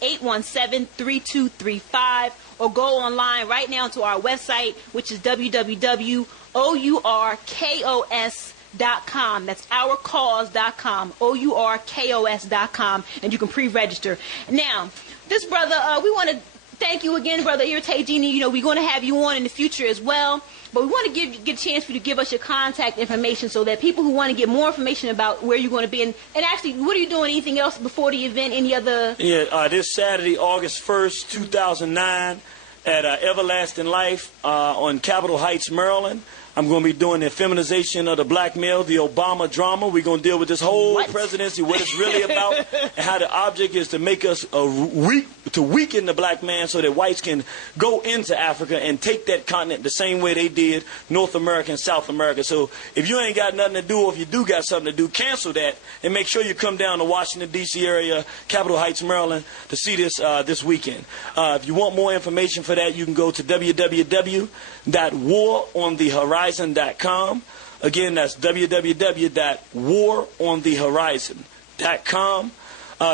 888-817-3235. Or go online right now to our website, which is www.ourkos.com. That's ourcause.com. ourkos.com. And you can pre-register. Now, this brother, we want to thank you again, Brother Irritated Genie. You know, we're going to have you on in the future as well. But we want to get a chance for you to give us your contact information so that people who want to get more information about where you're going to be. And actually, what are you doing? Anything else before the event? Any other? Yeah, this Saturday, August 1st, 2009, at Everlasting Life on Capitol Heights, Maryland. I'm going to be doing the Effeminization of the black male, the Obama drama. We're going to deal with this whole presidency, what it's really about, and how the object is to make us weaken the black man so that whites can go into Africa and take that continent the same way they did North America and South America. So if you ain't got nothing to do, or if you do got something to do, cancel that and make sure you come down to Washington, D.C. area, Capitol Heights, Maryland, to see this this weekend. If you want more information for that, you can go to www.waronthehorizon.com. Again, that's www.waronthehorizon.com.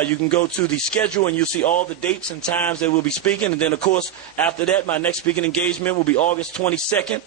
You can go to the schedule and you'll see all the dates and times that we'll be speaking. And then, of course, after that, my next speaking engagement will be August 22nd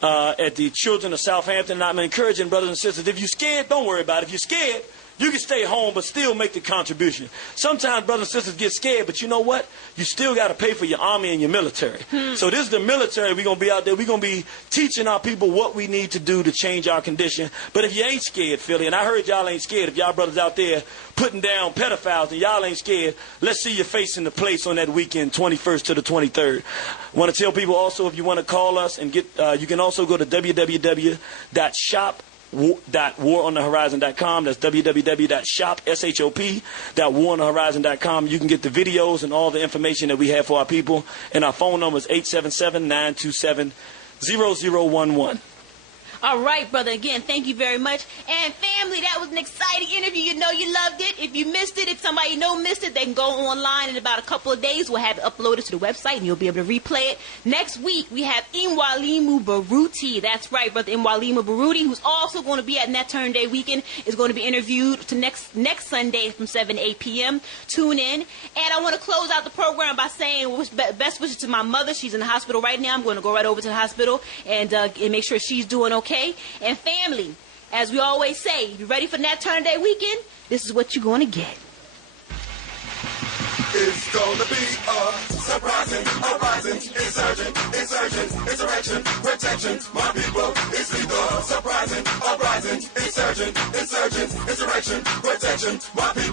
at the Children of Southampton. And I'm encouraging brothers and sisters, if you're scared, don't worry about it. If you're scared, you can stay home but still make the contribution. Sometimes brothers and sisters get scared, but you know what? You still got to pay for your army and your military. So this is the military. We're going to be out there. We're going to be teaching our people what we need to do to change our condition. But if you ain't scared, Philly, and I heard y'all ain't scared, if y'all brothers out there putting down pedophiles and y'all ain't scared, let's see your face in the place on that weekend, 21st to the 23rd. I want to tell people also, if you want to call us and get, you can also go to www.waronthehorizon.com. That's www.waronthehorizon.com. You can get the videos and all the information that we have for our people. And our phone number is 877-927-0011. All right, brother. Again, thank you very much. And family, that was an exciting interview. You know you loved it. If you missed it, if somebody you know missed it, they can go online in about a couple of days. We'll have it uploaded to the website, and you'll be able to replay it. Next week, we have Mwalimu Baruti. That's right, brother Mwalimu Baruti, who's also going to be at Net Turn Day weekend, is going to be interviewed to next Sunday from 7 to 8 p.m. Tune in. And I want to close out the program by saying best wishes to my mother. She's in the hospital right now. I'm going to go right over to the hospital and make sure she's doing okay. And family, as we always say, you ready for Nat Turner Day weekend? This is what you're going to get. It's gonna be a surprising, uprising, insurrection, protection. My people, it's lethal. Surprising, uprising, insurrection, protection. My people.